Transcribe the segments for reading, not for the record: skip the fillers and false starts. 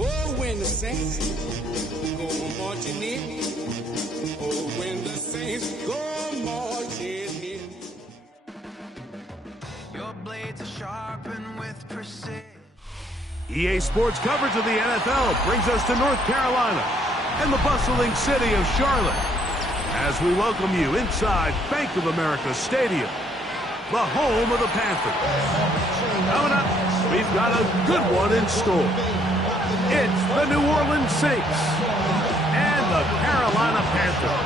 Oh, when the saints go marching in. Oh, when the saints go marching in. Your blades are sharpened with precision. EA Sports coverage of the NFL brings us to North Carolina and the bustling city of Charlotte as we welcome you inside Bank of America Stadium, the home of the Panthers. Coming up, we've got a good one in store. It's the New Orleans Saints and the Carolina Panthers.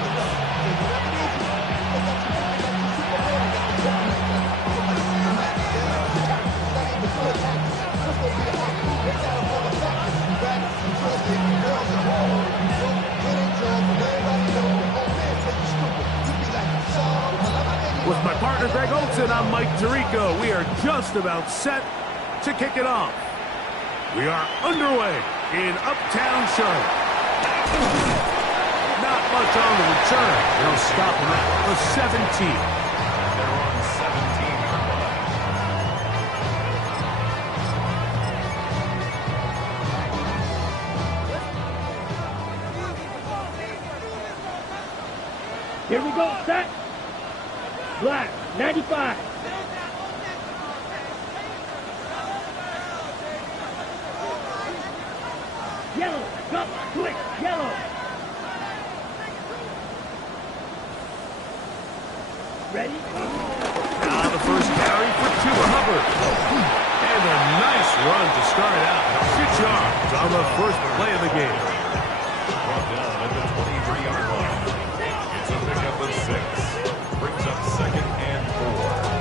With my partner Greg Olson, I'm Mike Tirico. We are just about set to kick it off. We are underway in Uptown Charlotte. Not much on the return. They'll stop him at the 17. They're on 17-yard line. Here we go, set. Black, 95. Yellow, go, quick, yellow. Ready? Now the first carry for Chuba Hubbard. And a nice run to start out. 6 yards on the first play of the game. Brought down at the 23-yard line. It's a pickup of 6. Brings up 2nd and 4.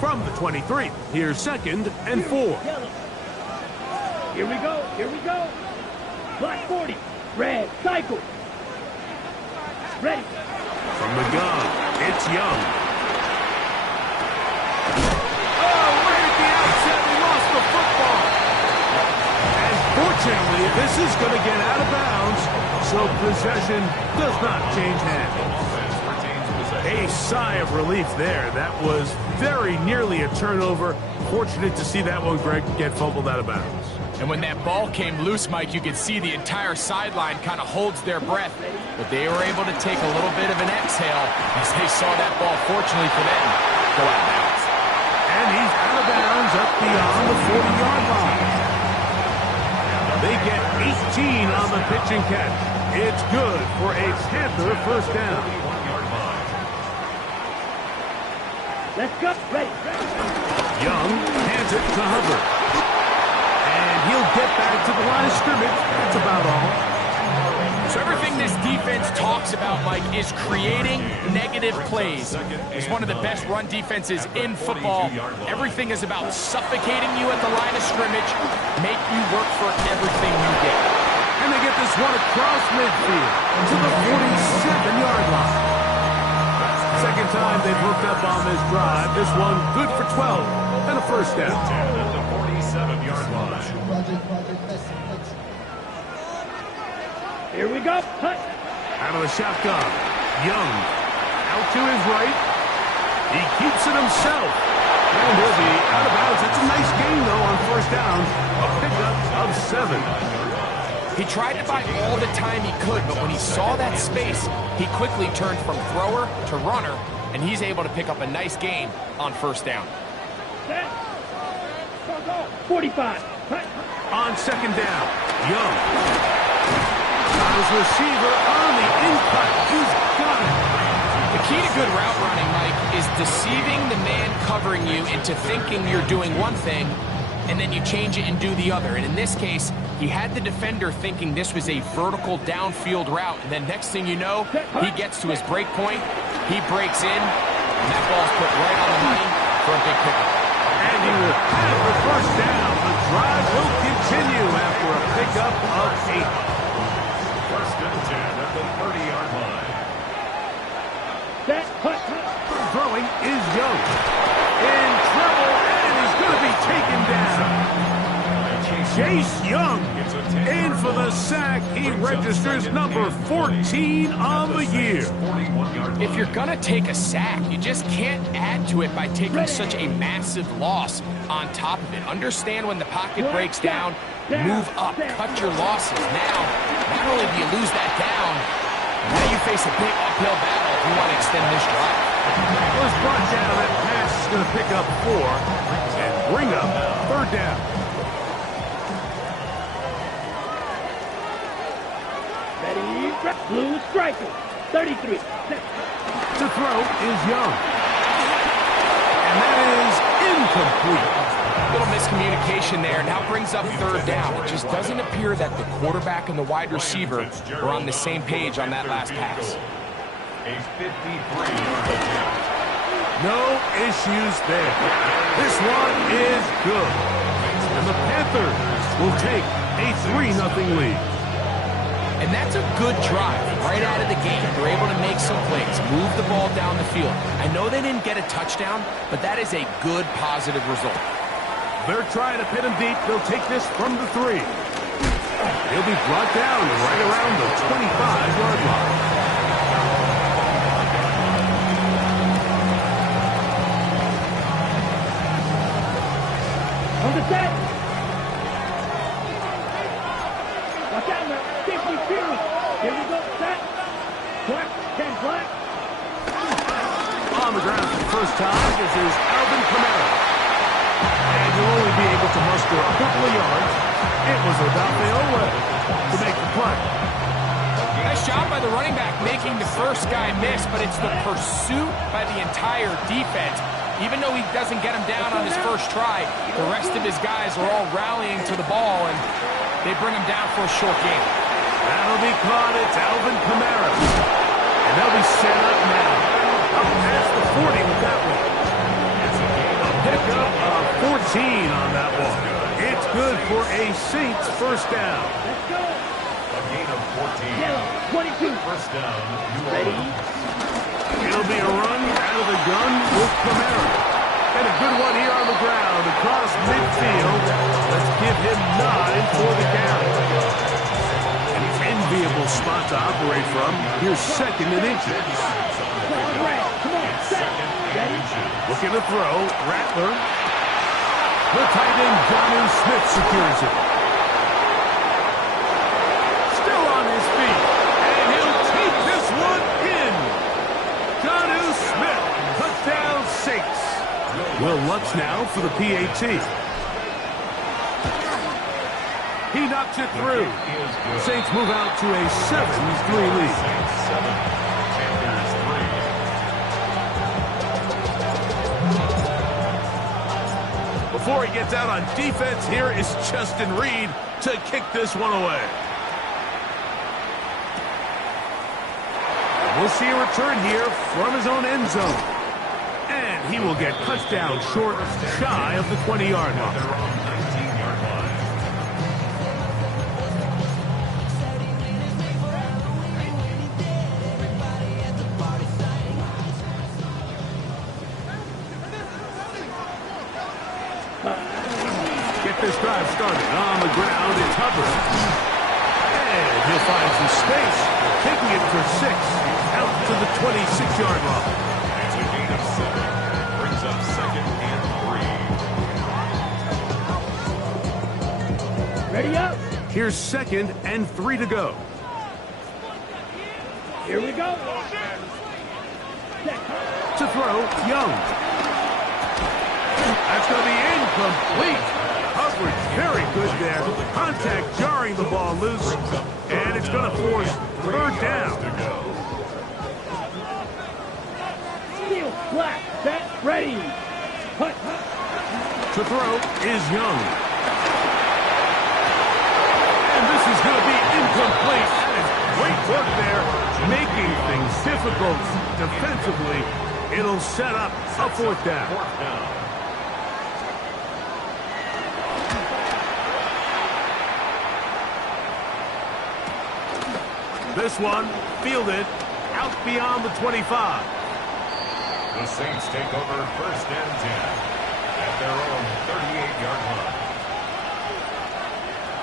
From the 23, here's 2nd and 4. Here we go, here we go. Black 40, red, cycle. Ready. From the gun, it's Young. Oh, right at the outset, we lost the football. And fortunately, this is going to get out of bounds, so possession does not change hands. A sigh of relief there. That was very nearly a turnover. Fortunate to see that one, Greg, get fumbled out of bounds. And when that ball came loose, Mike, you could see the entire sideline kind of holds their breath. But they were able to take a little bit of an exhale as they saw that ball, fortunately for them, go out of bounds. And he's out of bounds up beyond the 40-yard line. They get 18 on the pitch and catch. It's good for a Panther first down. Let's go. Ready. Young hands it to Hubbard. And he'll get back to the line of scrimmage. That's about all. So everything this defense talks about, Mike, is creating negative plays. It's one of the best run defenses in football. Everything is about suffocating you at the line of scrimmage, make you work for everything you get. And they get this one across midfield to the 47-yard line. Second time they've hooked up on this drive. This one good for 12 and a first down. At the 47-yard line. Here we go. Hut. Out of the shotgun. Young out to his right. He keeps it himself. And he'll be out of bounds. It's a nice gain, though, on first down. A pickup of 7. He tried to buy all the time he could, but when he saw that space, he quickly turned from thrower to runner, and he's able to pick up a nice gain on first down. Set. Go. 45. Hut. On second down, Young. Got his receiver on the in-cut. He's got it. The key to good route running, Mike, is deceiving the man covering you into thinking you're doing one thing, and then you change it and do the other. And in this case, he had the defender thinking this was a vertical downfield route, and then next thing you know, he gets to his break point, he breaks in, and that ball's put right on the money for a big pickup. And he will have the first down. The drive will continue after a pickup of 8. First and 10 at the 30-yard line. Set. Hut. Throwing is Young. In trouble, and he's going to be taken down. Chase Young in for the sack. He registers number 14 on the year. If you're going to take a sack, you just can't add to it by taking such a massive loss on top of it. Understand when the pocket breaks down, move up, cut your losses. Now, not only do you lose that down, now you face a big uphill battle if you want to extend this drive. Was brought down. That pass is going to pick up 4 and bring up 3rd down. Ready, blue striker, 33. To throw is Young. And that is incomplete. Little miscommunication there. Now brings up 3rd down. It just doesn't appear that the quarterback and the wide receiver were on the same page on that last pass. A 53-yard attempt. No issues there. This one is good. And the Panthers will take a 3-0 lead. And that's a good drive right out of the gate. They're able to make some plays, move the ball down the field. I know they didn't get a touchdown, but that is a good, positive result. They're trying to pin him deep. They'll take this from the 3. He'll be brought down right around the 25-yard line. On the set. Watch out now. 52. Here we go. Set. Black. 10 black. On the ground for the first time, this is Alvin Kamara. And he'll only be able to muster a couple of yards. It was Odafe Oweh to make the play. Nice job by the running back making the first guy miss, but it's the pursuit by the entire defense. Even though he doesn't get him down on his first try, the rest of his guys are all rallying to the ball, and they bring him down for a short game. That'll be caught. It's Alvin Kamara. And they'll be set up now. Up past the 40 with that one. A pickup of 14 on that one. It's good for a Saints first down. Let's go. A gain of 14. Yellow. 22. First down. Ready. It'll be a run out of the gun with Kamara. And a good one here on the ground across midfield. Let's give him 9 for the carry. An enviable spot to operate from. Here's 2nd and inches. Come on. Set. Ready. Looking to throw. Rattler. The tight end, Jonnu Smith, secures it. Still on his feet. And he'll take this one in. Jonnu Smith, touchdown Saints. Will Lutz now for the PAT. He knocks it through. Saints move out to a 7-3 lead. 7, Panthers 3. Before he gets out on defense, here is Justin Reed to kick this one away. We'll see a return here from his own end zone. And he will get touchdown short, shy of the 20-yard line. They're on 19-yard line. Get this drive started. On the ground, it's Hubbard. And he'll find some space, taking it for 6, out to the 26-yard line. It's a gain of 7. Brings up 2nd and 3. Ready up. Here's 2nd and 3 to go. Here we go. Set. To throw, Young. That's going to be incomplete. Hubbard's very good there. Contact jarring the ball loose. And it's going to force 3rd down. Steel. Black. Set. Ready. Hut. To throw is Young. And this is going to be incomplete. That is great work there, making things difficult defensively. It'll set up a 4th down. 4th down. This one fielded out beyond the 25. The Saints take over 1st and 10 at their own 38-yard line.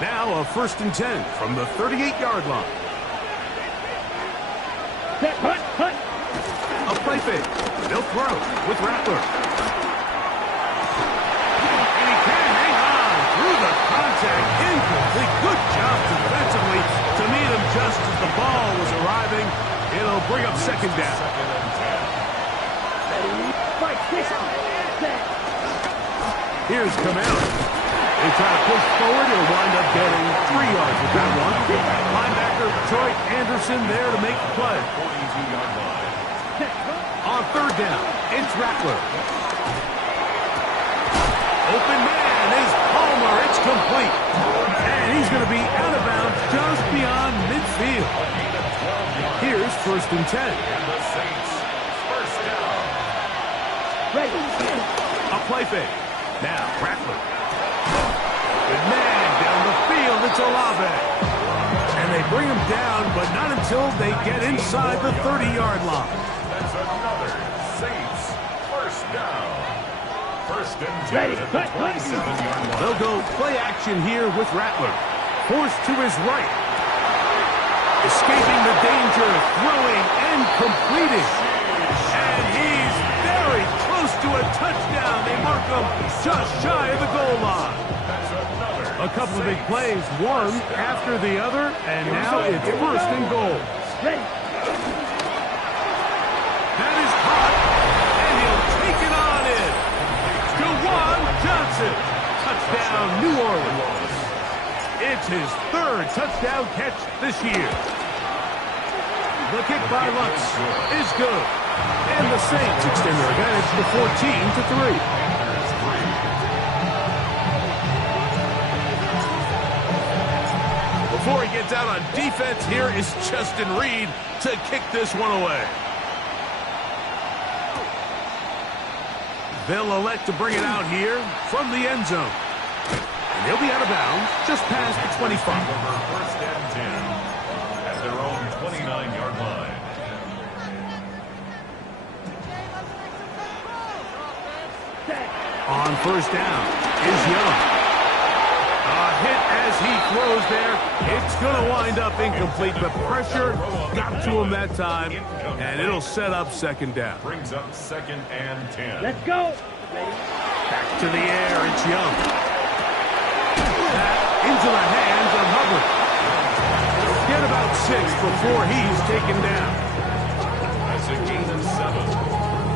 Now a 1st and 10 from the 38-yard line. Set, hut, hut. A play fake. They'll throw with Rattler. And he can hang on through the contact. Incomplete. Good job defensively to meet him just as the ball was arriving. It'll bring up 2nd down. Fight, set. Here's Kamara. They try to push forward. He'll wind up getting 3 yards with that one. Linebacker Troy Anderson there to make the play. 42-yard line. On 3rd down, it's Rattler. Open man is Palmer. It's complete. And he's going to be out of bounds just beyond midfield. Here's 1st and 10. And the Saints, 1st down. Ready. A play fake. Now, Rattler. Good man down the field. It's Olave. And they bring him down, but not until they get inside the 30-yard line. That's another Saints 1st down. 1st and 10 Ready. at the 27-yard line. They'll go play action here with Rattler. Forced to his right. Escaping the danger, throwing and completing. And he's very close to a touchdown. They mark him just shy of the goal line. That's another A couple of big plays, one after the other, and now it's 1st and goal. Ready. That is caught, and he'll take it on in. Jawan Johnson. Touchdown, New Orleans. It's his 3rd touchdown catch this year. The kick by Lutz is good. And the Saints extend their advantage to 14-3. Before he gets out on defense, here is Justin Reed to kick this one away. They'll elect to bring it out here from the end zone. And he'll be out of bounds just past the 25. Over 1st and 10 at their own 29-yard line. On 1st down is Young. A hit as he throws there. It's going to wind up incomplete, but pressure got to him that time, and it'll set up 2nd down. Brings up 2nd and 10. Let's go. Back to the air, it's Young. Back into the hands of Hubbard. Get about 6 before he's taken down. That's a gain of 7.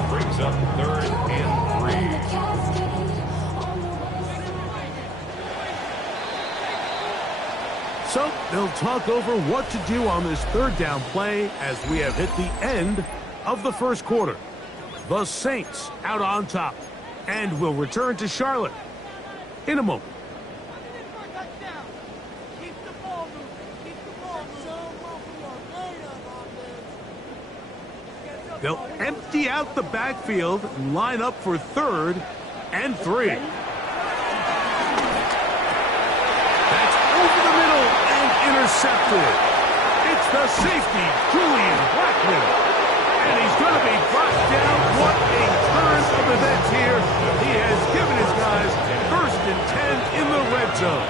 Brings up 3rd and 3. So they'll talk over what to do on this 3rd down play as we have hit the end of the 1st quarter. The Saints out on top, and will return to Charlotte in a moment. They'll empty out the backfield and line up for 3rd and 3. That's over the middle and intercepted. It's the safety, Julian Blackmon. And he's going to be brought down. What a turn of events here. He has given his guys 1st and 10 in the red zone.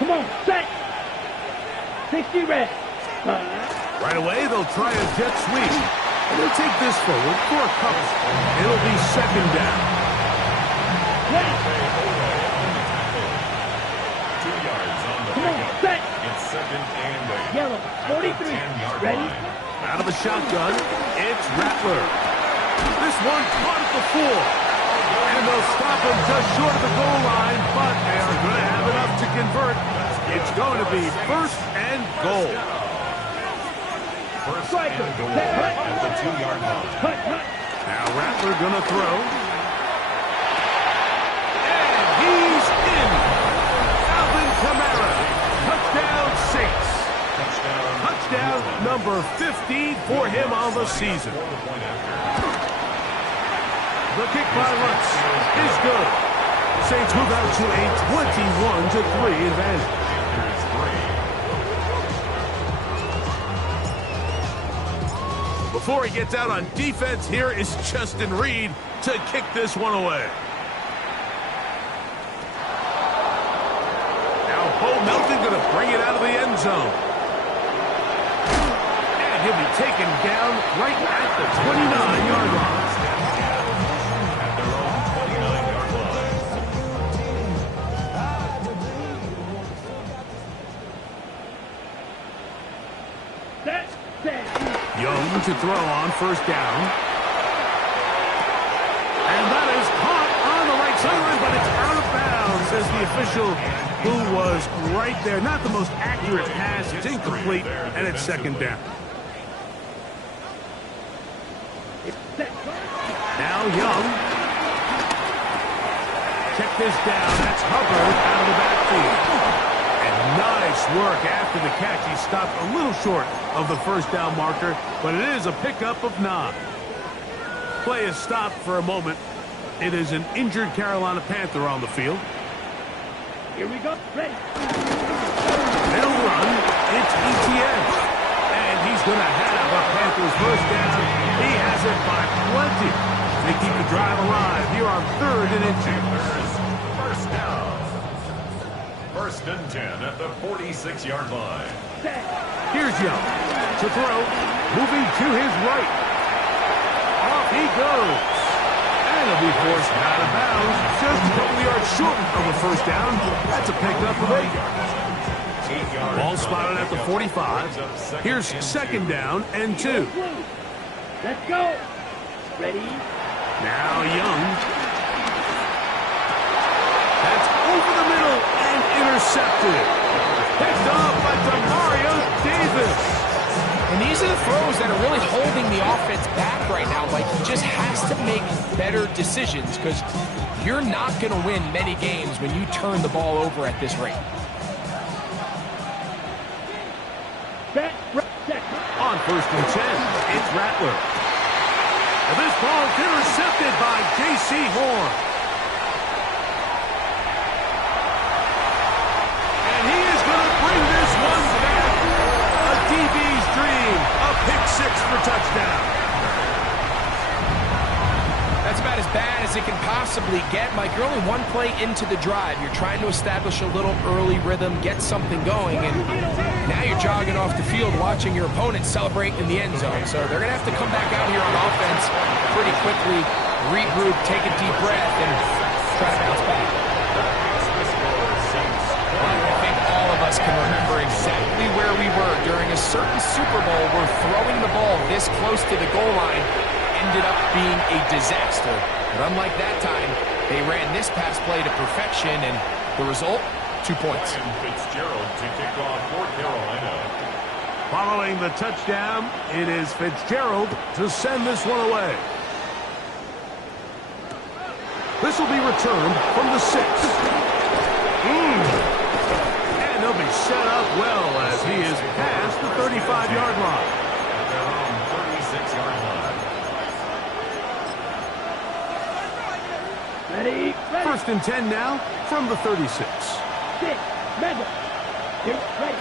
Come on, set. 60 red. Right away, they'll try a jet sweep. And they'll take this forward for a couple. It'll be 2nd down. Ready. 2 yards on the Come on, pickup. set. It's 2nd and 8. Yellow, 43. Ready. Out of a shotgun, it's Rattler. This one caught at the 4. And they'll stop him just short of the goal line, but they are going to have enough to convert. It's going to be 1st and goal. 1st Striker. and goal Set. at the 2-yard line. Hut, hut. Now Rattler going to throw. And he's in. Alvin Kamara. Touchdown Saints. Touchdown number 15 for him on the season. The kick by Lutz is good. Saints move out to a 21-3 advantage. Before he gets out on defense, here is Justin Reed to kick this one away. out of the end zone. And he'll be taken down right at the 29-yard line. At their own 29-yard line. Set. Young to throw on first down. And that is caught on the right sideline, but it's out of bounds, says the official who was right there. Not the most accurate pass. It's incomplete, and it's second down. Now Young. Check this down. That's Hubbard out of the backfield. And nice work after the catch. He stopped a little short of the first down marker, but it is a pickup of 9. Play is stopped for a moment. It is an injured Carolina Panther on the field. Here we go. Ready. They'll run. It's ETN. And he's going to have a Panthers first down. He has it by plenty. They keep the drive alive here on 3rd and inches. First down. 1st and 10 at the 46-yard line. Here's Young to throw. Moving to his right. Off he goes. And he'll be forced out of bounds. Just a couple yards short of the first down. That's a pickup of 8. Ball spotted at the 45. Here's second down and 2. Let's go. Ready. Now Young. That's over the middle and intercepted. Picked off by Demario Davis. And these are the throws that are really holding the offense back right now. Like, he just has to make better decisions because you're not going to win many games when you turn the ball over at this rate. On 1st and 10, it's Rattler. And this ball is intercepted by J.C. Horn. And he is going to bring this one back. A DB's dream. A pick 6 for touchdown. That's about as bad as it can possibly get, Mike. You're only one play into the drive. You're trying to establish a little early rhythm, get something going, and now you're jogging off the field watching your opponent celebrate in the end zone. So they're going to have to come back out here on offense pretty quickly, regroup, take a deep breath, and try to bounce back. I think all of us can remember exactly where we were during a certain Super Bowl where throwing the ball this close to the goal line ended up being a disaster. But unlike that time, they ran this pass play to perfection, and the result, 2 points. And Fitzgerald to kick off for Carolina. Following the touchdown, it is Fitzgerald to send this one away. This will be returned from the 6. And they'll be set up well as he is past the 35-yard line. At their own 36-yard line. Ready. 1st and 10 now from the 36. 6. Mega. Here. Ready.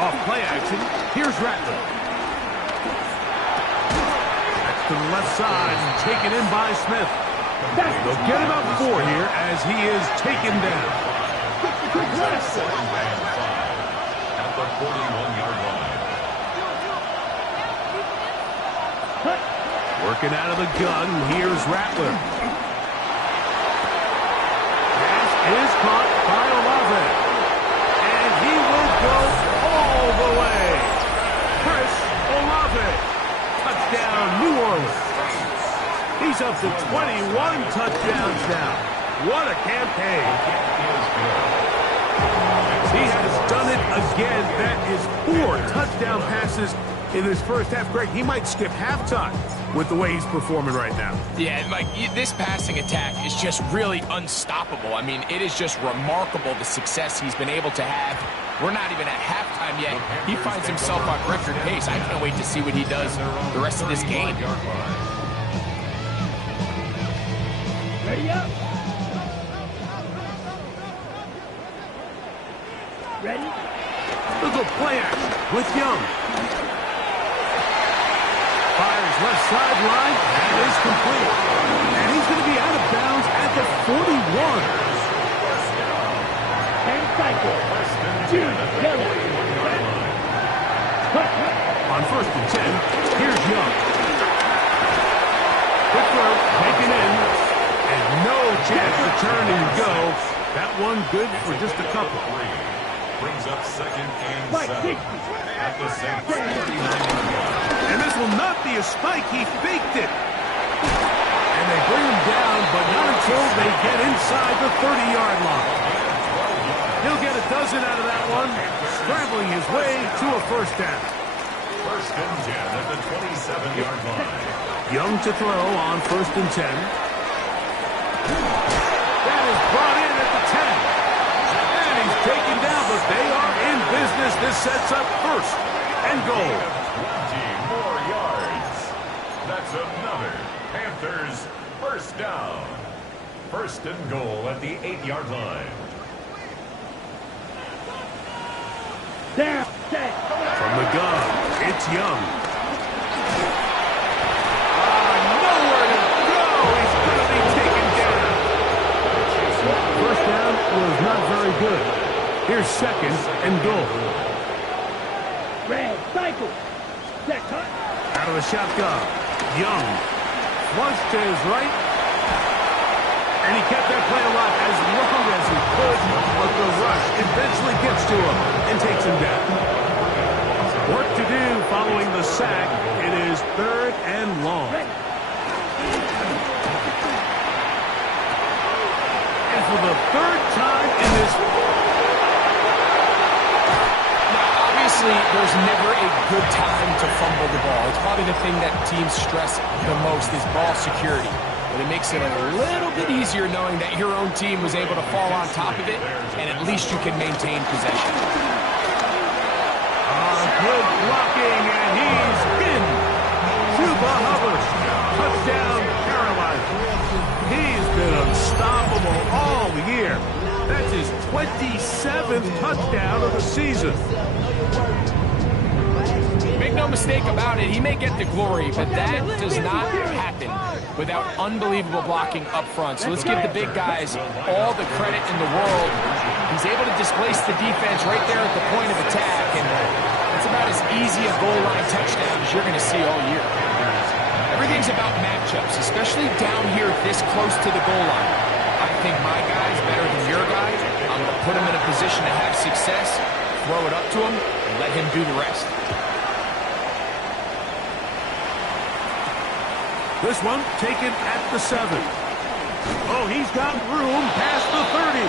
Off play action, here's Rattler. That's to the left side, taken in by Smith. They'll get it up 4 here as he is taken down. Second and 5 at the 41-yard line. Working out of the gun, here's Rattler. Pass is caught by Olave. And he will go all the way. Chris Olave. Touchdown, New Orleans. He's up to 21 touchdowns now. What a campaign. He has done it again. That is 4 touchdown passes in his first half. Greg, he might skip halftime with the way he's performing right now. Yeah, Mike, this passing attack is just really unstoppable. I mean, it is just remarkable the success he's been able to have. We're not even at halftime yet. He finds himself on record pace. I can't wait to see what he does the rest of this game. Ready up. Ready. Look at play action with Young. Fires left sideline. That is complete. And he's going to be out of bounds at the 41. cycle. First and 10 Two, at the yellow. 40-yard line. On first and 10, here's Young. Quick throw, taken in, and no chance to turn and go. That one good for just a couple. Brings up second and Mike, 7 at the Saints 39-yard line. And this will not be a spike. He faked it. And they bring him down, but not until they get inside the 30-yard line. He'll get a dozen out of that one, scrambling his way to a first down. First and 10 at the 27-yard line. Young to throw on first and 10. That is brought in at the 10. And he's taken down, but they are in business. This sets up first and goal. 20 more yards. That's another Panthers first down. First and goal at the 8-yard line. Down, set. From the gun, it's Young. Nowhere to go. He's going to be taken down. First down was not very good. Here's second and goal. Red, cycle. Set, cut. Out of the shotgun, Young flushed to his right, and he kept that play alive as long as he could, but the rush eventually gets to him and takes him down. Work to do following the sack. It is third and long. And for the third time in this... Obviously, there's never a good time to fumble the ball. It's probably the thing that teams stress the most is ball security. But it makes it a little bit easier knowing that your own team was able to fall on top of it, and at least you can maintain possession. Good blocking, and he's in. Chuba Hubbard, touchdown Carolina. He's been unstoppable all year. That's his 27th touchdown of the season. Make no mistake about it, he may get the glory, but that does not happen without unbelievable blocking up front. So let's give the big guys all the credit in the world. He's able to displace the defense right there at the point of attack, and it's about as easy a goal line touchdown as you're going to see all year. Everything's about matchups, especially down here this close to the goal line. I think my guy's better than your guy. I'm going to put him in a position to have success, throw it up to him, and let him do the rest. This one taken at the 7. Oh, he's got room past the 30.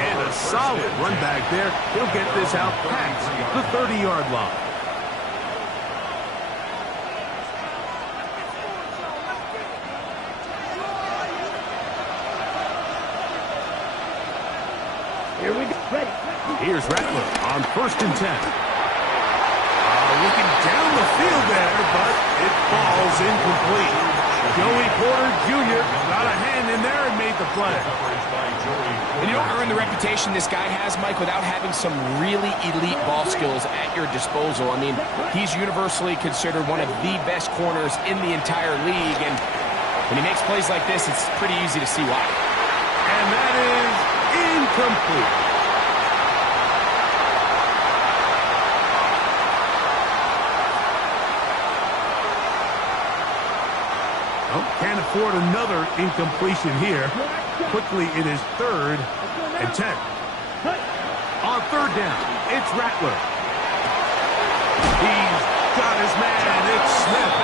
And a solid run back there. He'll get this out past the 30-yard line. Here we go. Ready. Here's Rattler on first and 10. Looking down the field there, but it falls incomplete. Joey Porter Jr. got a hand in there and made the play. And you don't earn the reputation this guy has, Mike, without having some really elite ball skills at your disposal. I mean, he's universally considered one of the best corners in the entire league, and when he makes plays like this, it's pretty easy to see why. And that is incomplete. Oh, can't afford another incompletion here. Quickly, it is third and 10. On third down, it's Rattler. He's got his man. It's Smith.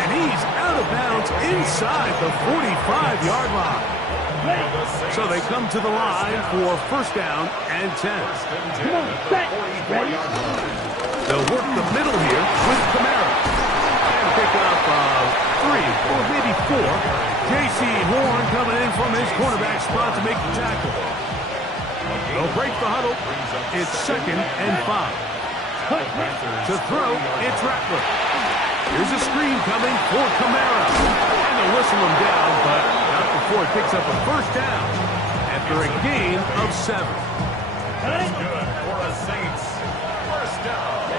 And he's out of bounds inside the 45-yard line. So they come to the line for first down and 10. Come on, set. Ready. They'll work the middle here with Kamara. And pick up 3 or maybe 4. J.C. Horn coming in from his cornerback spot to make the tackle. They'll break the huddle. It's second and 5. To throw, it's Rattler. Here's a screen coming for Kamara. And they'll whistle him down, but not before he picks up a first down after a gain of 7. Good for a Saints first down.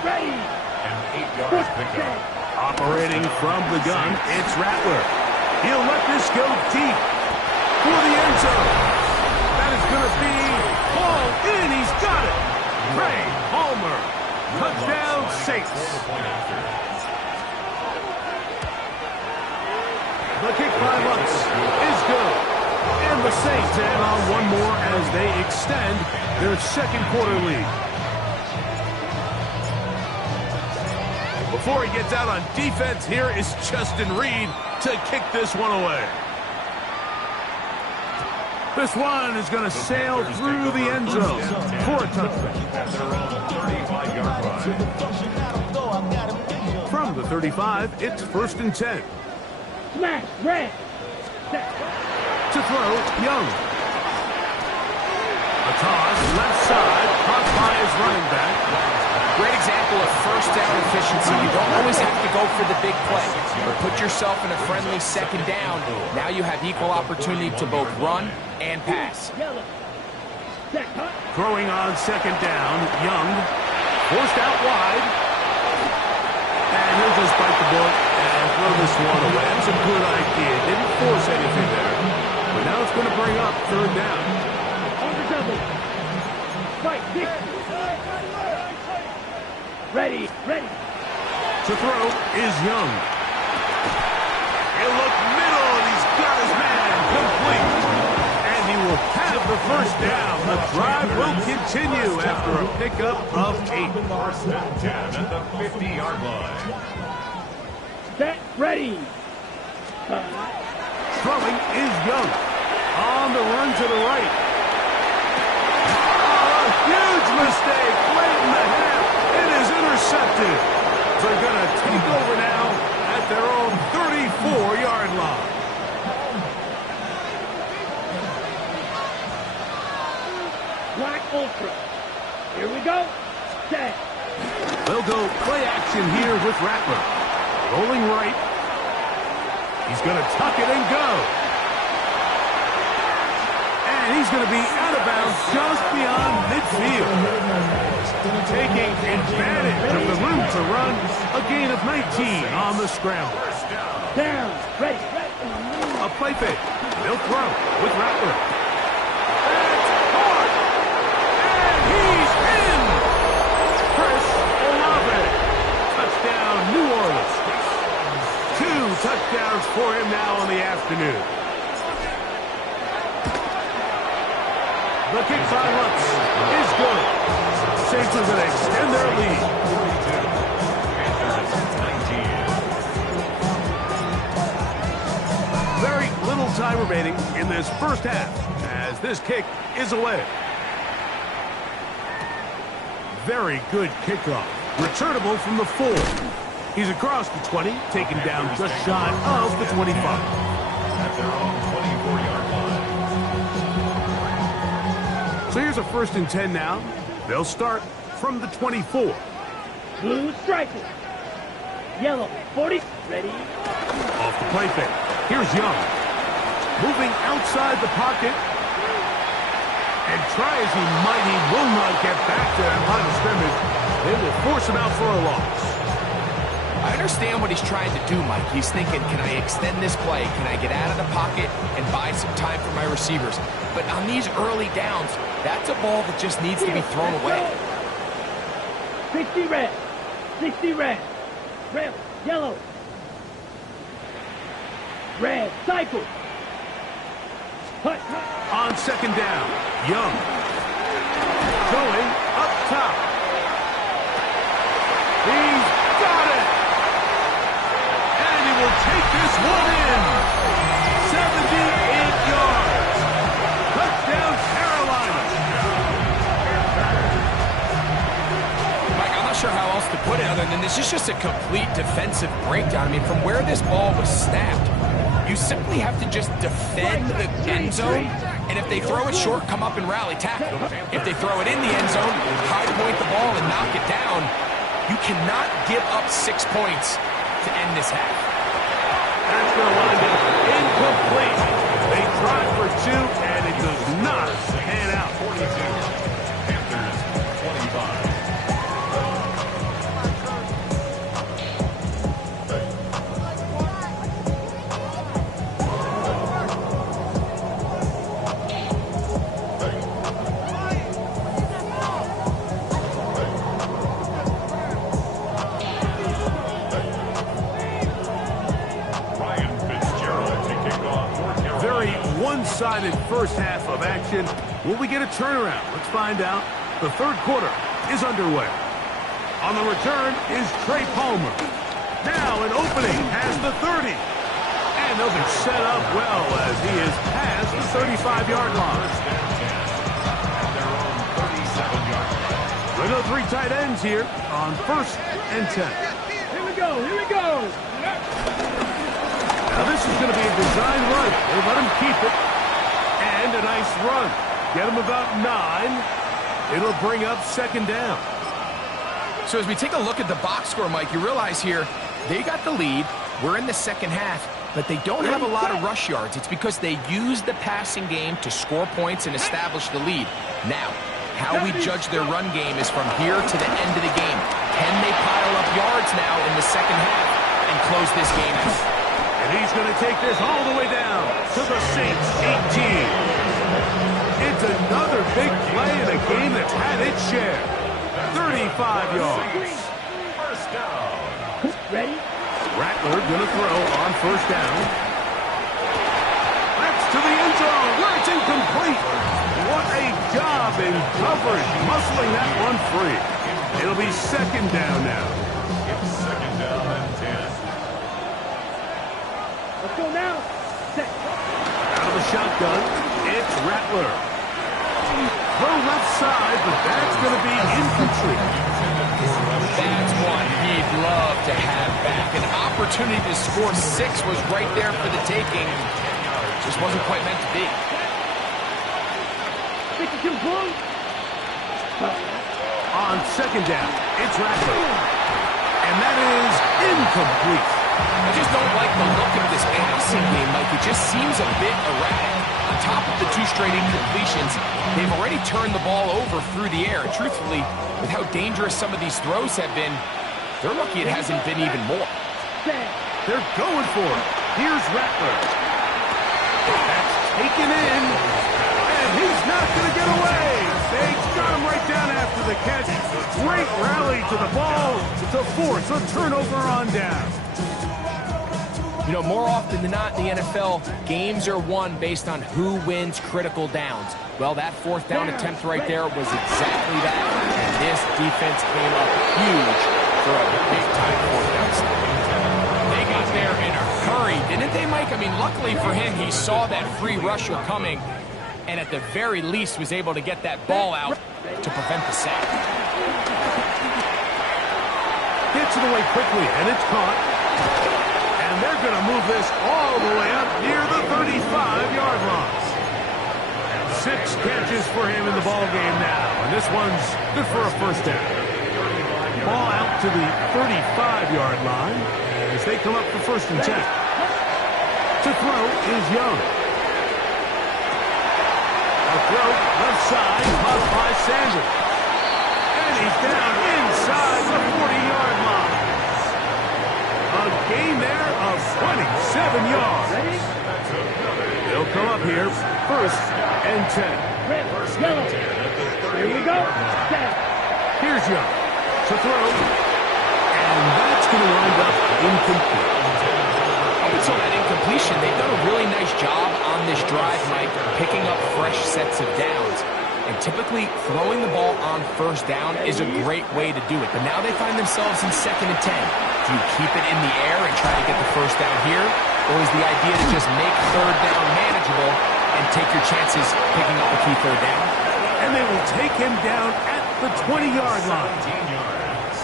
Ready. An 8-yard pickup. Operating from the gun, it's Rattler. He'll let this go deep for the end zone. That is going to be ball in. He's got it. Trey Palmer. Touchdown, Saints. The kick by Lutz is good. And the Saints add on one more as they extend their second quarter lead. Before he gets out on defense, here is Justin Reed to kick this one away. This one is going to sail through the end zone for a touchdown. From the 35, it's 1st and 10. Smash, red. To throw, Young. A toss, left side, caught by his running back. Great example of first down efficiency. You don't always have to go for the big play, but put yourself in a friendly second down. Now you have equal opportunity to both run and pass. Throwing on second down, Young. Forced out wide. And he'll just bite the bullet and throw this one away. That's a good idea. Didn't force anything there. But now it's going to bring up 3rd down. On the double. Fight, 60. Ready, ready. To throw is Young. He'll look middle, and he's got his man complete. And he will have the 1st down. The drive will continue after a pickup of 8. 1st and 10 at the 50-yard line. Set, ready. Throwing is Young. On the run to the right. Oh, a huge mistake late in the half. It is intercepted. They're going to take over now at their own 34-yard line. Black Ultra. Here we go. Set. They'll go play action here with Rattler. Rolling right. He's going to tuck it and go. And he's going to be out of bounds just beyond midfield. Taking advantage of the room to run. A gain of 19 on the scramble. Down. Ready. A play fake. They'll throw with Rattler. That's caught. And he's in. Chris Olave. Touchdown, New Orleans. 2 touchdowns for him now in the afternoon. The kick by Lutz is good. Saints are going to extend their lead. Very little time remaining in this first half as this kick is away. Very good kickoff. Returnable from the 4. He's across the 20, taken down just shy of the 25. At their own 24-yard line. So here's a 1st and 10 now. They'll start from the 24. Blue striker. Yellow. 40. Ready. Off the play fake. Here's Young. Moving outside the pocket. And try as he might, he will not get back to that line of scrimmage. They will force him out for a loss. I understand what he's trying to do, Mike. He's thinking, can I extend this play? Can I get out of the pocket and buy some time for my receivers? But on these early downs, that's a ball that just needs to be thrown away. 60 red. 60 red. Red. Yellow. Red. Cycle. Hut. On second down, Young. Going up top. He's got it. And he will take this one in. 78 yards. Touchdown, Carolina. Mike, I'm not sure how else to put it other than this is just a complete defensive breakdown. I mean, from where this ball was snapped, you simply have to just defend the end zone, and if they throw it short, come up and rally tackle. If they throw it in the end zone, high point the ball and knock it down. You cannot give up 6 points to end this half. That's going to wind up incomplete. They tried for 2, and it does not pan out. 42. Panthers 25. one-sided first half of action. Will we get a turnaround? Let's find out. The third quarter is underway. On the return is Trey Palmer. Now an opening has the 30. And they'll be set up well as he is past the 35-yard line. We'll go 3 tight ends here on 1st and 10. Here we go, here we go. Now this is going to be a design run. They let him keep it. And a nice run. Get him about 9. It'll bring up 2nd down. So as we take a look at the box score, Mike, you realize here they got the lead. We're in the second half, but they don't have a lot of rush yards. It's because they use the passing game to score points and establish the lead. Now, how we judge their run game is from here to the end of the game. Can they pile up yards now in the second half and close this game out? And he's going to take this all the way down to the Saints 18. It's another big play in a game that's had its share. 35 yards. First down. Ready? Rattler going to throw on 1st down. That's to the end zone where it's incomplete. What a job in coverage, muscling that one free. It'll be 2nd down now. It's 2nd down and 10. Let's go now. Set. Out of the shotgun, it's Rattler. Throw left side, but that's going to be incomplete. That's one he'd love to have back. An opportunity to score 6 was right there for the taking. Just wasn't quite meant to be. 52 points. On 2nd down, it's Rattler. And that is incomplete. I just don't like the look of this passing game, Mike. It just seems a bit erratic. On top of the 2 straight incompletions, they've already turned the ball over through the air. And truthfully, with how dangerous some of these throws have been, they're lucky it hasn't been even more. They're going for it. Here's Rattler. That's taken in. And he's not going to get away. They got him right down after the catch. Great rally to the ball to force a turnover on down. You know, more often than not in the NFL, games are won based on who wins critical downs. Well, that 4th down attempt right there was exactly that. And this defense came up huge for a big-time 4th down stop. They got there in a hurry, didn't they, Mike? I mean, luckily for him, he saw that free rusher coming and at the very least was able to get that ball out to prevent the sack. Gets it away quickly, and it's caught. And they're going to move this all the way up near the 35-yard line. 6 catches for him in the ball game now, and this one's good for a 1st down. Ball out to the 35-yard line as they come up for 1st and 10. To throw is Young. A throw left side, caught by Sanders. And he's down inside the 40-yard line. A gain there of 27 yards. They'll come up here, 1st and 10. Here we go. Set. Here's Young to throw. And that's going to wind up incomplete. So that incompletion, they've done a really nice job on this drive, Mike, picking up fresh sets of downs. And typically, throwing the ball on 1st down is a great way to do it. But now they find themselves in 2nd and 10. Do you keep it in the air and try to get the 1st down here? Or is the idea to just make 3rd down manageable and take your chances picking up a key 3rd down? And they will take him down at the 20-yard line. 17 yards.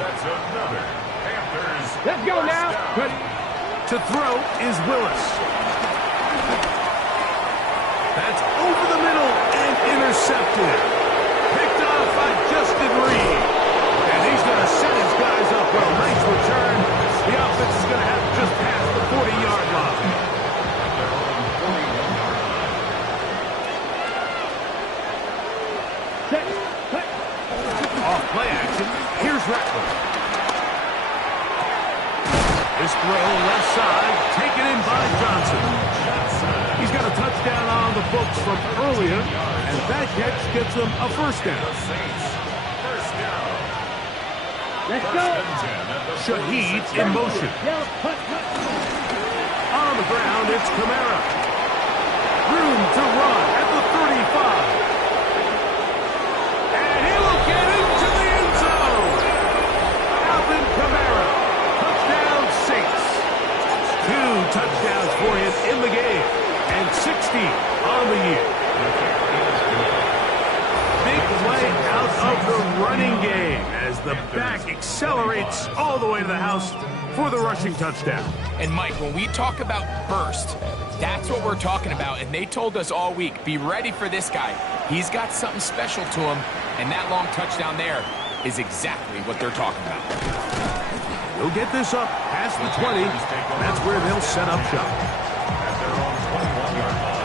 That's another Panthers. Let's go now. Ready. To throw is Willis. That's over the middle and intercepted. Picked off by Justin Reed. And he's going to set his guys up well. Nice return. The offense is going to have just past the 40-yard line. Off play action. Here's Rattler. This throw left side, taken in by Johnson. He's got a touchdown on the books from earlier, and that catch gets him a 1st down. Let's go. Shaheed in motion. On the ground, it's Kamara. touchdowns for him in the game, and 60 on the year. Big play out of the running game as the back accelerates all the way to the house for the rushing touchdown. And Mike, when we talk about burst, that's what we're talking about. And they told us all week, be ready for this guy. He's got something special to him, and that long touchdown there is exactly what they're talking about. They'll get this up past the 20. That's where they'll set up shop. At their own 21-yard line.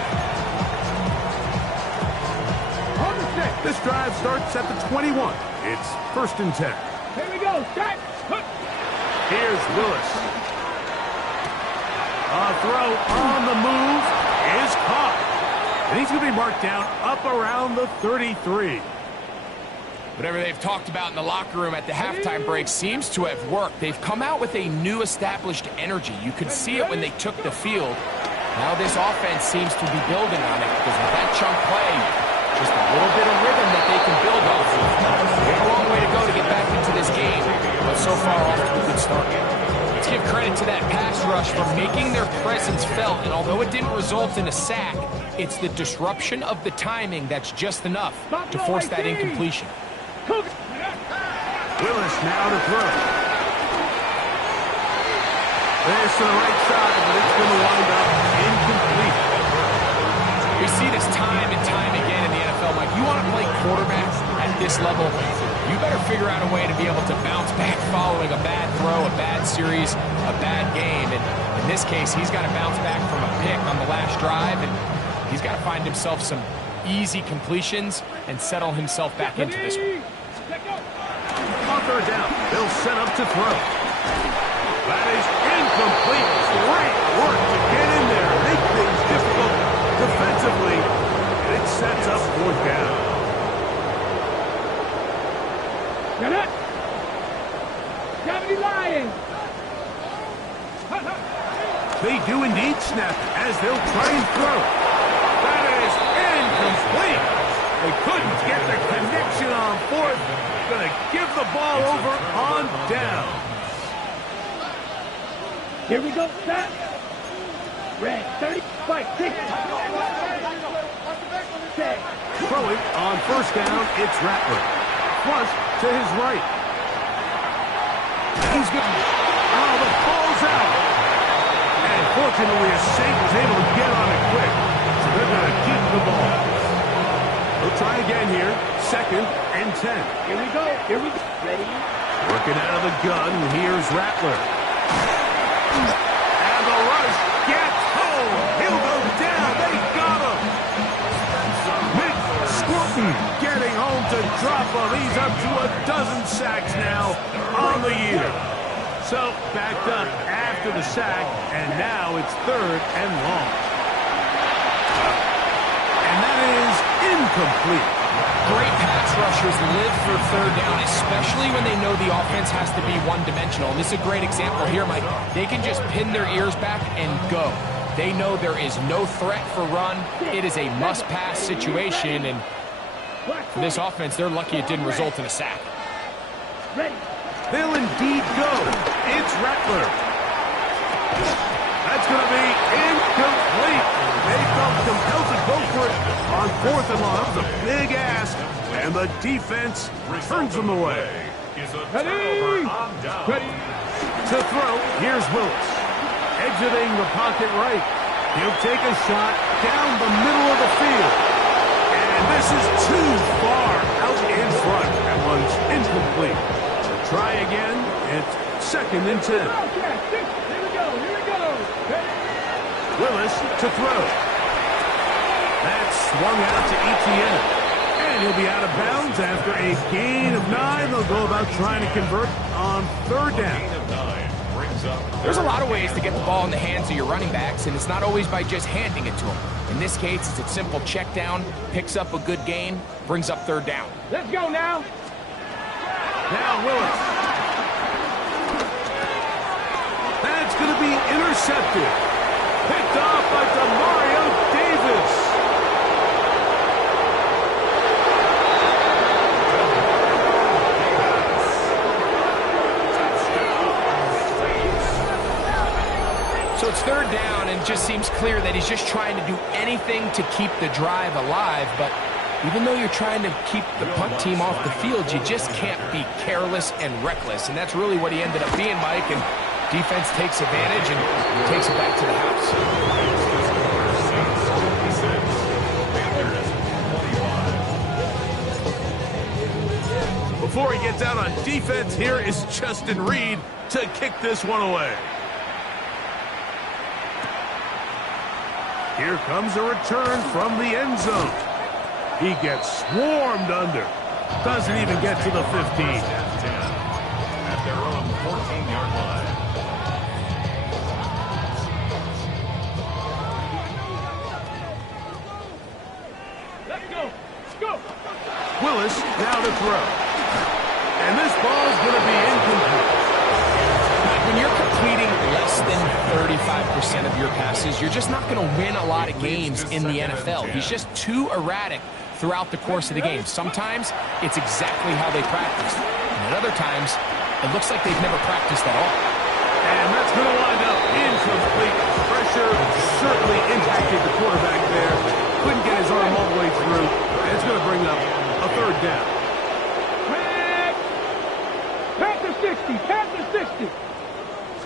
This drive starts at the 21. It's 1st and 10. Here we go. Start. Here's Willis. A throw on the move is caught. And he's going to be marked down up around the 33. Whatever they've talked about in the locker room at the halftime break seems to have worked. They've come out with a new established energy. You could see it when they took the field. Now this offense seems to be building on it because with that chunk play, just a little bit of rhythm that they can build off of. They have a long way to go to get back into this game, but so far off to a good start. Let's give credit to that pass rush for making their presence felt, and although it didn't result in a sack, it's the disruption of the timing that's just enough to force that incompletion. Willis now to throw. This to the right side, but it's going to wind up incomplete. We see this time and time again in the NFL, Mike. You want to play quarterback at this level, you better figure out a way to be able to bounce back following a bad throw, a bad series, a bad game. And in this case, he's got to bounce back from a pick on the last drive, and he's got to find himself some easy completions and settle himself back into this one. On 3rd down, they'll set up to throw. That is incomplete. Great work to get in there, make things difficult defensively, and it sets up 4th down. Get it. Gravity Lions. They do indeed snap it as they'll try and throw. That is incomplete. They couldn't get the connection on 4th. Going to give the ball over on down. Here we go. Stop. Red 35. 6. Throwing on 1st down, it's Rattler. Flush to his right. He's good. Oh, the ball's out. And fortunately, a safe was able to get on it quick. So they're going to keep the ball. They'll try again here. 2nd and 10. Here we go. Here we go. Ready? Working out of the gun, here's Rattler. And the rush gets home. He'll go down. They got him. Mick Squirton getting home to drop him. He's up to a dozen sacks now on the year. So backed up after the sack, and now it's 3rd and long. And that is incomplete. Great pass rushers live for 3rd down, especially when they know the offense has to be one-dimensional. And this is a great example here, Mike. They can just pin their ears back and go. They know there is no threat for run. It is a must-pass situation, and for this offense, they're lucky it didn't result in a sack. They'll indeed go. It's Rattler. That's going to be incomplete. They felt compelled to go for it on 4th and long. That was a big ask, and the defense turns them away. Ready? Ready? To throw, here's Willis. Exiting the pocket right. He'll take a shot down the middle of the field. And this is too far out in front. That one's incomplete. So try again. It's 2nd and 10. Here we go. Here we go. Willis to throw. That's swung out to Etienne. And he'll be out of bounds after a gain of 9. They'll go about trying to convert on 3rd down. There's a lot of ways to get the ball in the hands of your running backs, and it's not always by just handing it to them. In this case, it's a simple check down, picks up a good gain, brings up 3rd down. Let's go now. Now Willis. That's going to be intercepted. Picked off by Demario Davis. So it's third down, and it just seems clear that he's just trying to do anything to keep the drive alive. But even though you're trying to keep the punt team off the field, you just can't be careless and reckless. And that's really what he ended up being, Mike. And defense takes advantage and takes it back to the house. Before he gets out on defense, here is Justin Reed to kick this one away. Here comes a return from the end zone. He gets swarmed under. Doesn't even get to the 15. At their own 14-yard line. Let's go. Let's go. Willis now to throw. And this ball is going to be incomplete. When you're completing less than 35% of your passes, you're just not going to win a lot of games in the NFL. He's just too erratic throughout the course of the game. Sometimes it's exactly how they practice. And at other times, it looks like they've never practiced at all. And that's going to wind up incomplete. Pressure certainly impacted the quarterback there. Couldn't get his arm all the way through. And it's going to bring up a third down. Pass to 60. Pass to 60.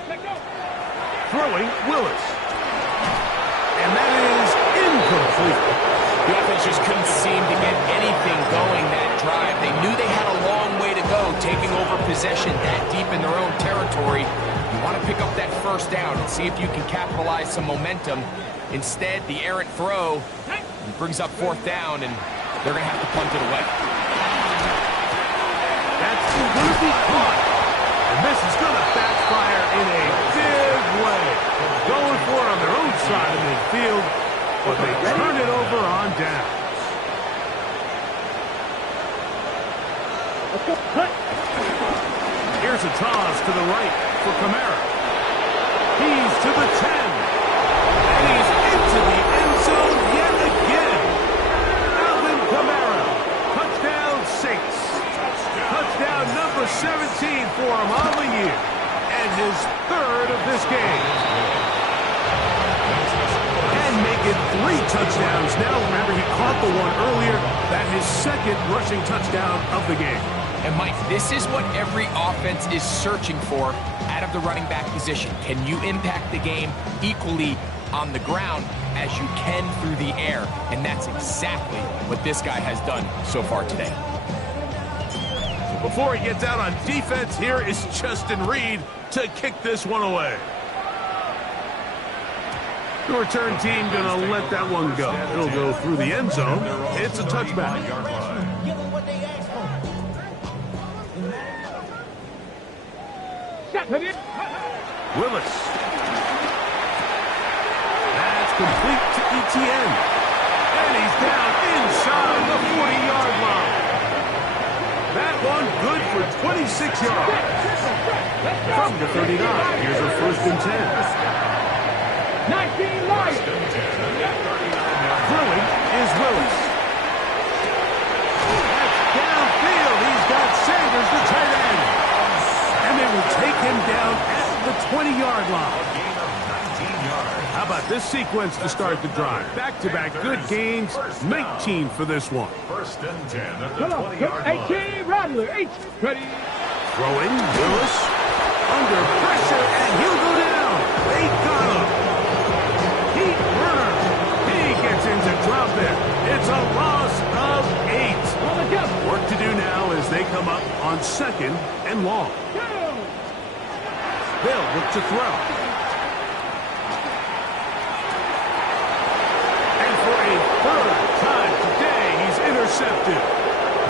Let go. Throwing Willis. And that is incomplete. The offense just couldn't seem to get anything going that drive. They knew they had a long way to go, taking over possession that deep in their own territory. You want to pick up that first down and see if you can capitalize some momentum. Instead, the errant throw brings up fourth down, and they're going to have to punt it away. That's going to be caught. And this is going to backfire in a big way. Going for it on their own side of midfield, but they turn it over on downs. Here's a toss to the right for Kamara. He's to the 10. And he's into the end zone yet again. Alvin Kamara. Touchdown Saints. Touchdown number 17 for him on the year. And his third of this game. And make it 3 touchdowns now. Remember, he caught the one earlier. That's his second rushing touchdown of the game. And, Mike, this is what every offense is searching for out of the running back position. Can you impact the game equally on the ground as you can through the air? And that's exactly what this guy has done so far today. Before he gets out on defense, here is Justin Reed to kick this one away. The return team going to let that one go. It'll go through the end zone. It's a touchback. Willis. That's complete to Etienne. And he's down inside the 40-yard line. That one good for 26 yards. From the 39, here's a 1st and 10. 19 light. Throwing is Willis. That's downfield. He's got Sanders, the tight end. And they will take him down at the 20-yard line. How about this sequence to start the drive? Back-to-back good gains, 19 for this one. 1st and 10 at the 20-yard line. 18, Rattler, 8, ready. Throwing, Willis, under pressure, and he'll go down. They got him. Heat runner. He gets into drop there. It's a loss of 8. Work to do now as they come up on 2nd and long. They'll look to throw. And for a 3rd time today, he's intercepted.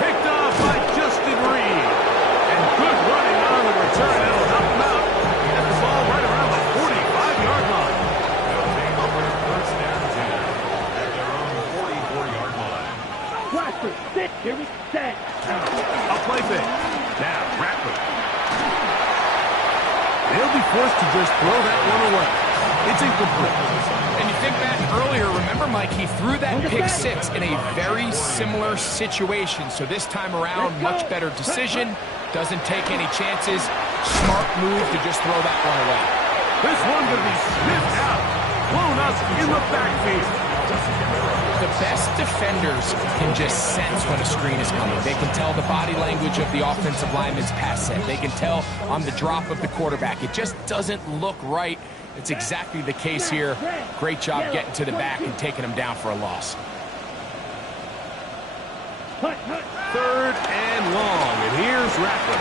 Picked off by Justin Reed. And good running on the return. That'll help him out. Get the ball right around the 45-yard line. They'll take over 1st and 10 at their own 44-yard line. Watch it. Sit. Here we stand. A play fake. Now, Rattler. They'll be forced to just throw that one away. It's incomplete. And you think back earlier, remember, Mike, he threw that pick 6 in a very similar situation. So this time around, much better decision. Doesn't take any chances. Smart move to just throw that one away. This one going to be sniffed out, blown up in the backfield. The best defenders can just sense when a screen is coming. They can tell the body language of the offensive lineman's pass set. They can tell on the drop of the quarterback. It just doesn't look right. It's exactly the case here. Great job getting to the back and taking him down for a loss. 3rd and long, and here's Rattler.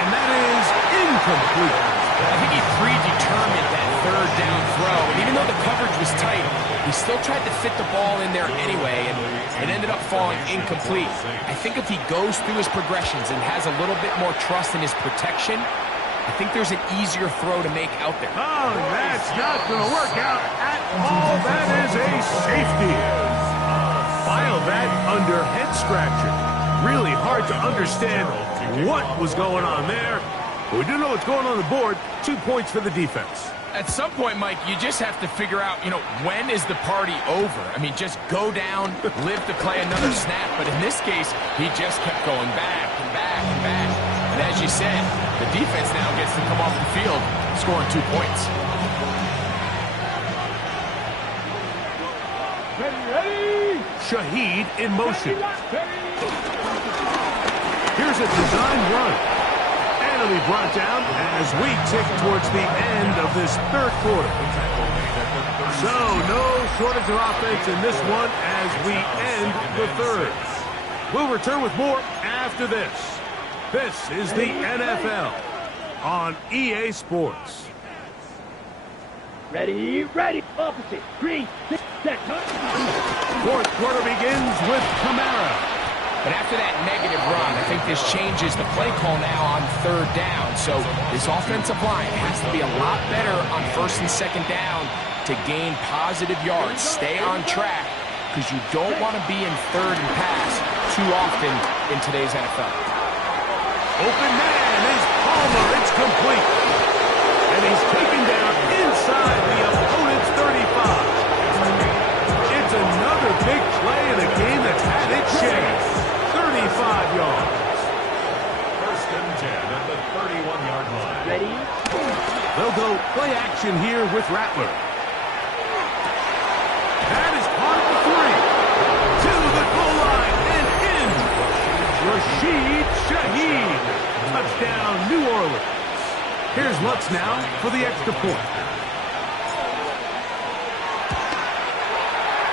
And that is incomplete. I think he predetermined that 3rd down throw, and even though the coverage was tight, he still tried to fit the ball in there anyway, and it ended up falling incomplete. I think if he goes through his progressions and has a little bit more trust in his protection, I think there's an easier throw to make out there. Oh, that's not going to work out at all. That is a safety. File that under head scratcher. Really hard to understand what was going on there. But we do know what's going on the board. 2 points for the defense. At some point, Mike, you just have to figure out, when is the party over? I mean, just go down, live to play another snap. But in this case, he just kept going back and back and back. And as you said, the defense now gets to come off the field, scoring 2 points. Ready. Shaheed in motion. Here's a design run. And it'll be brought down as we tick towards the end of this 3rd quarter. So, no shortage of offense in this one as we end the 3rd. We'll return with more after this. This is the NFL on EA Sports. Ready. Opposite. Green. Set. 4th quarter begins with Kamara. But after that negative run, I think this changes the play call now on 3rd down. So this offensive line has to be a lot better on 1st and 2nd down to gain positive yards. Stay on track because you don't want to be in 3rd and pass too often in today's NFL. Open man is Palmer. It's complete. And he's taken down inside the opponent's 35. It's another big play in a game that's had its share. 35 yards. 1st and 10 at the 31-yard line. Ready. They'll go play action here with Rattler. That is part of the 3. To the goal line and in. Rashid Shaheed. Touchdown, New Orleans. Here's Lutz now for the extra point.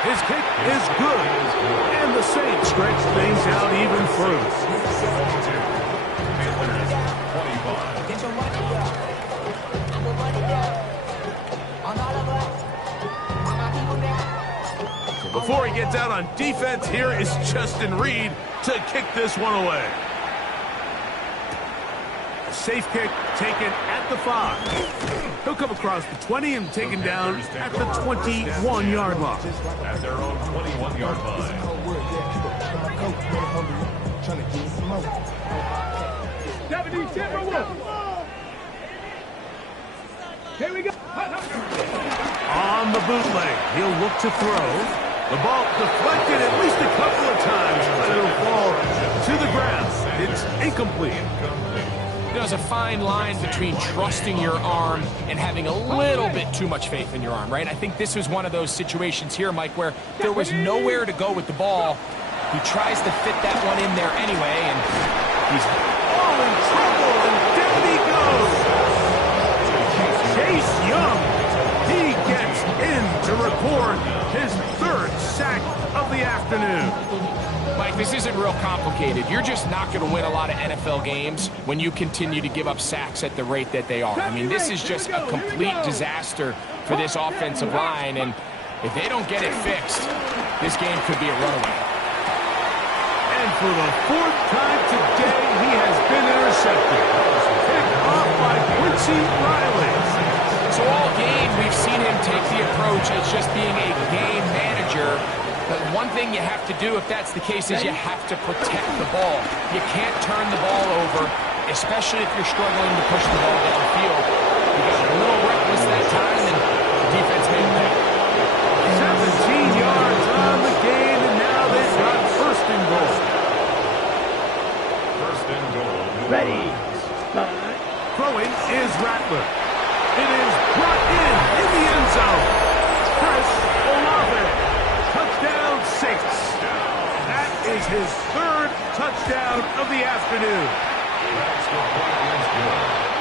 His kick is good. And the Saints stretch things out even further. Before he gets out on defense, here is Justin Reed to kick this one away. A safe kick taken at the 5. He'll come across the 20 and taken down at the 21-yard line. At their own 21-yard line. 77. Here we go. On the bootleg, he'll look to throw. The ball deflected at least a couple of times, but it'll fall to the ground. It's incomplete. There's a fine line between trusting your arm and having a little bit too much faith in your arm, right? I think this was one of those situations here, Mike, where there was nowhere to go with the ball. He tries to fit that one in there anyway, and he's all in trouble, and down he goes. Chase Young, he gets in to record his 3rd sack of the afternoon. Mike, this isn't real complicated. You're just not going to win a lot of NFL games when you continue to give up sacks at the rate that they are. I mean, this is just a complete disaster for this offensive line, and if they don't get it fixed, this game could be a runaway. And for the 4th time today, he has been intercepted. Picked off by Quincy Riley. So all game, we've seen him take the approach as just being a game manager. But one thing you have to do, if that's the case, is you have to protect the ball. You can't turn the ball over, especially if you're struggling to push the ball downfield. You got a little reckless that time, and the defense made that. 17 yards on the game, and now they've got 1st and goal. 1st and goal. Ready. Throwing is Rattler. zone. Chris Olave. Touchdown, Saints. That is his third touchdown of the afternoon.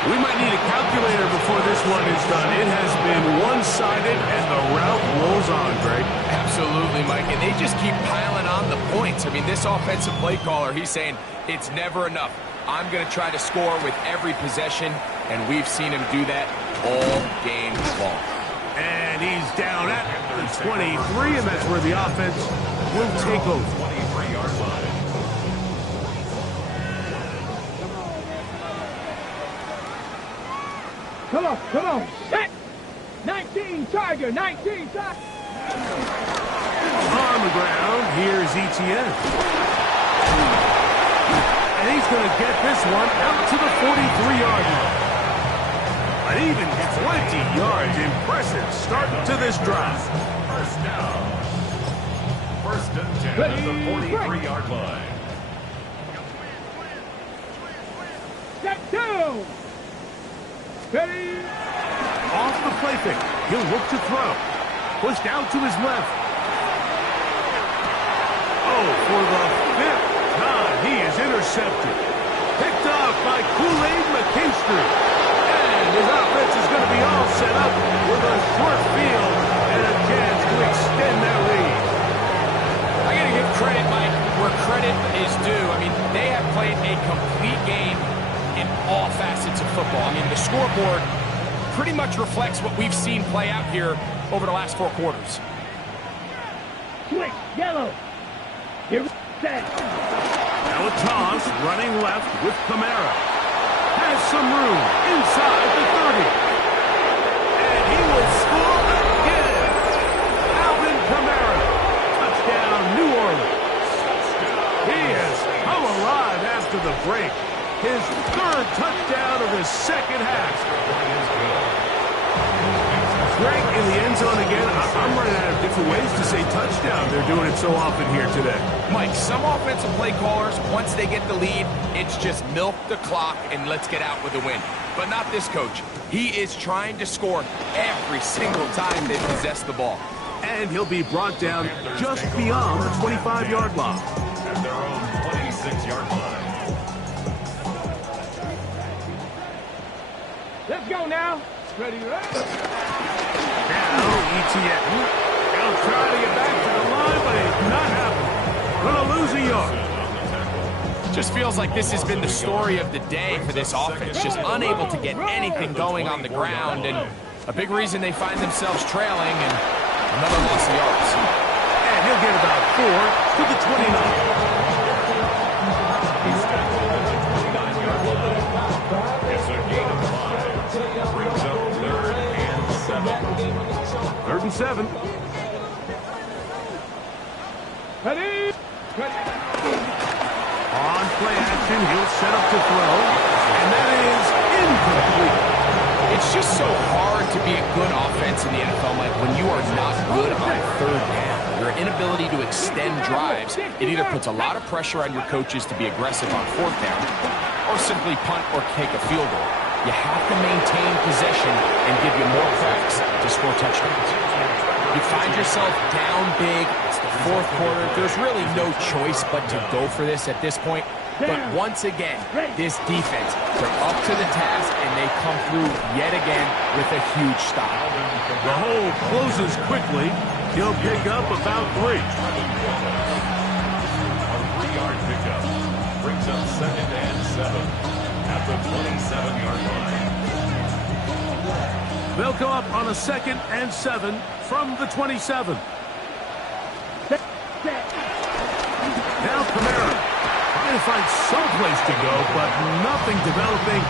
We might need a calculator before this one is done. It has been one-sided, and the route rolls on, Greg. Absolutely, Mike, and they just keep piling on the points. I mean, this offensive play caller, he's saying it's never enough. I'm going to try to score with every possession, and we've seen him do that all game long. And he's down at the 23, and that's where the offense will take over. 23-yard line. Come on. Set. 19, Tiger, 19, Tiger. On the ground, here's Etienne. And he's going to get this one out to the 43-yard line. An even 20 yards. Impressive start to this drive. First down. First and 10 at the 43-yard line. Set two. Ready. Off the play fake. He'll look to throw. Pushed out to his left. Oh, for the fifth time, he is intercepted. Picked off by Kool-Aid McKinstry. And his offense is going to be all set up with a short field and a chance to extend their lead. I got to give credit, Mike, where credit is due. I mean, they have played a complete game in all facets of football. I mean, the scoreboard pretty much reflects what we've seen play out here over the last 4 quarters. Switch, yellow. Here we set. Now a toss, running left with Kamara. Has some room inside the 30. And he will score again. Alvin Kamara. Touchdown, New Orleans. He has come alive after the break. His third touchdown of the second half. Greg in the end zone again. I'm running out of different ways to say touchdown. They're doing it so often here today. Mike, some offensive play callers, once they get the lead, it's just milk the clock and let's get out with a win. But not this coach. He is trying to score every single time they possess the ball. And he'll be brought down just beyond the 25-yard line. At their own 26-yard line. Let's go now. Ready, right? Now, Etienne. He'll try to get back to the line, but it's not happening. Gonna lose a yard. Just feels like this has been the story of the day for this offense. Just unable to get anything going on the ground, and a big reason they find themselves trailing, and another loss of yards. And he'll get about 4 to the 29. It's a gain of 5. Brings up 3rd and 7. 3rd and 7. Ready. On play action, he'll set up to throw. And that is incomplete. It's just so hard to be a good offense in the NFL, Mike, when you are not good on 3rd down. Your inability to extend drives, it either puts a lot of pressure on your coaches to be aggressive on 4th down, or simply punt or kick a field goal. You have to maintain possession and give you more cracks to score touchdowns. You find yourself down big, it's the 4th quarter, there's really no choice but to go for this at this point. But once again, this defense, they're up to the task, and they come through yet again with a huge stop. The hole closes quickly. He'll pick up about 3. A 3-yard pickup. Brings up 2nd and 7 at the 27-yard line. They'll come up on a 2nd and 7 from the 27. Now Kamara trying to find some place to go, but nothing developing.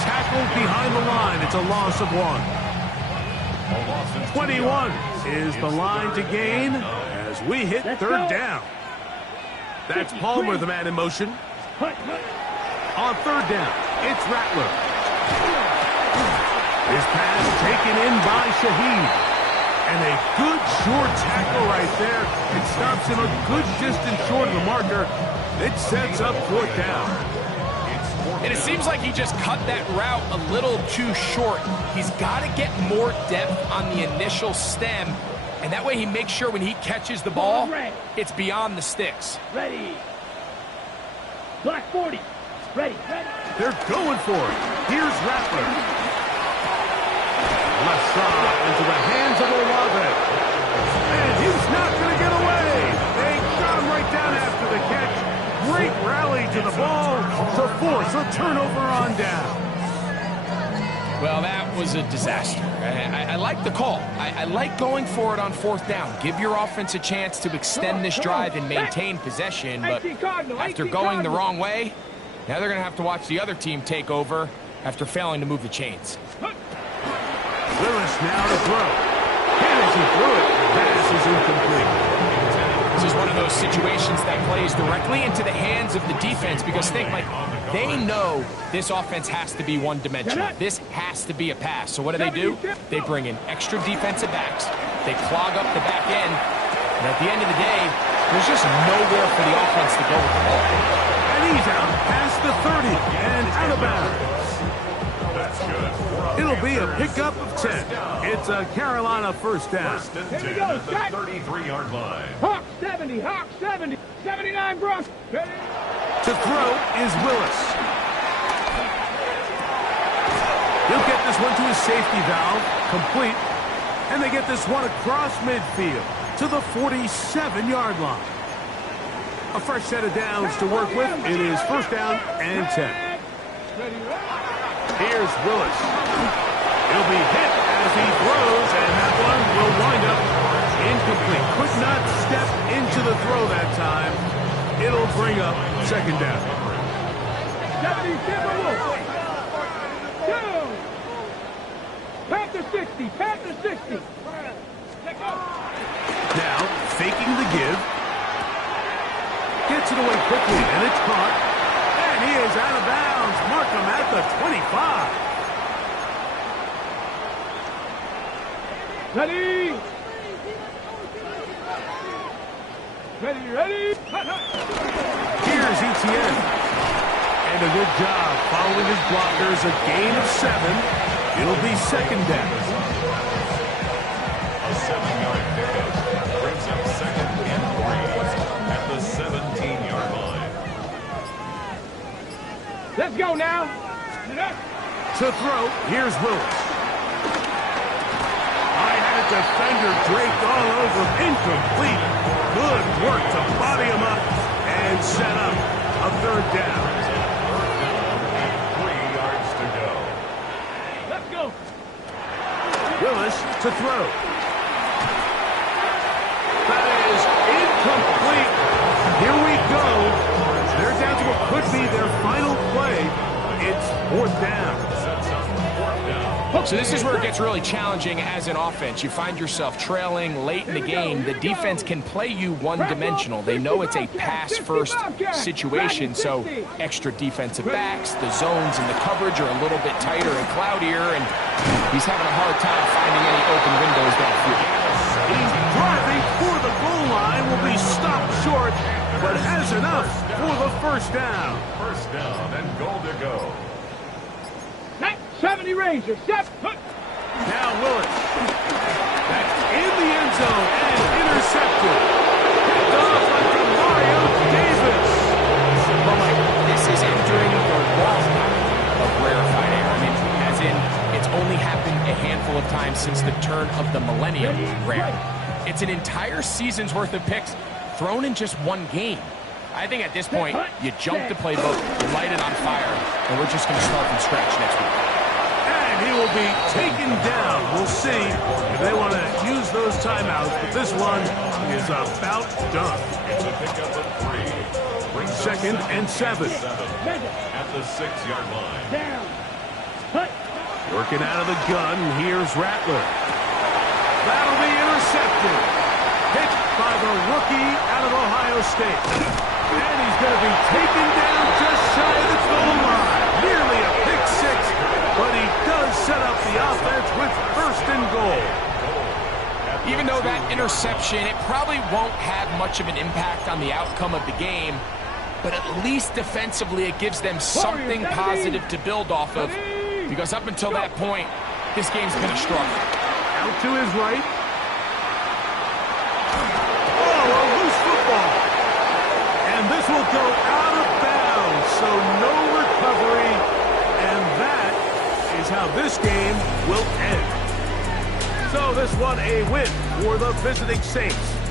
Tackled behind the line. It's a loss of 1. 21 is the line to gain as we hit 3rd down. That's Palmer, the man in motion. On 3rd down, it's Rattler. His pass taken in by Shaheed. And a good short tackle right there. It stops him a good distance short of the marker. It sets up 4th down. It's 4th And it seems like he just cut that route a little too short. He's got to get more depth on the initial stem, and that way he makes sure when he catches the ball, it's beyond the sticks. Ready. Black 40. Ready. They're going for it. Here's Rattler. Left side into the hands of Olave. And he's not going to get away. They got him right down after the catch. Great rally to the ball to force a turnover on down. Well, that was a disaster. I like the call. I like going for it on 4th down. Give your offense a chance to extend this drive and maintain possession, but after going the wrong way, now they're going to have to watch the other team take over after failing to move the chains. Willis now to throw. And as he threw it, the pass is incomplete. This is one of those situations that plays directly into the hands of the defense because think, like, they know this offense has to be one-dimensional. This has to be a pass. So what do? They bring in extra defensive backs. They clog up the back end. And at the end of the day, there's just nowhere for the offense to go with the ball. And he's out past the 30 and out of bounds. That's good. It'll be a pickup of 10. It's a Carolina first down. First and 10 at the 33-yard line. Hawk 70. 79 Bronx. Ready. To throw is Willis. He'll get this one to his safety valve, complete. And they get this one across midfield to the 47-yard line. A fresh set of downs to work with. It is first down and 10. Here's Willis. He'll be hit as he throws, and that one will wind up incomplete. Could not step into the throw that time. It'll bring up second down. 70 Timberwolves. 2. Panther 60. Panther 60. Now, faking the give. Gets it away quickly, and it's caught. And he is out of bounds. Mark him at the 25. Ready. Here's Etienne. And a good job following his blockers. A gain of 7. It'll be second down. A 7-yard pickup brings up second and 3 at the 17-yard line. Let's go now. To throw, here's Willis. I had a defender draped all over. Incomplete. Good work to body him up and set up a third down. 3 yards to go. Let's go. Willis to throw. That is incomplete. Here we go. They're down to what could be their final play. It's fourth down. So this is where it gets really challenging as an offense. You find yourself trailing late in the game. The defense can play you one-dimensional. They know it's a pass-first situation, so extra defensive backs, the zones and the coverage are a little bit tighter and cloudier, and he's having a hard time finding any open windows downfield. He's driving for the goal line, will be stopped short, but has enough for the first down. First down and goal to go. 70 Rangers. Now Willis. That's in the end zone and intercepted. Picked off by Mario Davis. Well, Mike, this is entering the wrong kind of rarefied air. I mean, as in, it's only happened a handful of times since the turn of the millennium. Rare. It's an entire season's worth of picks thrown in just one game. I think at this point, you jump the playbook, you light it on fire, and we're just going to start from scratch next week. And he will be taken down. We'll see if they want to use those timeouts, but this one is about done. The pickup of 3. Second and 7. At the 6-yard line. Down. Working out of the gun, here's Rattler. That'll be intercepted. Hit by the rookie out of Ohio State. And he's going to be taken down just shy of the goal line. Nearly a pick 6, but he does set up the offense with first and goal. Even though that interception, it probably won't have much of an impact on the outcome of the game, but at least defensively it gives them something positive to build off of, because up until that point, this game's been a struggle. Out to his right. Oh, a loose football. And this will go out of bounds, so no recovery. And that is how this game will end. So this one a win for the visiting Saints.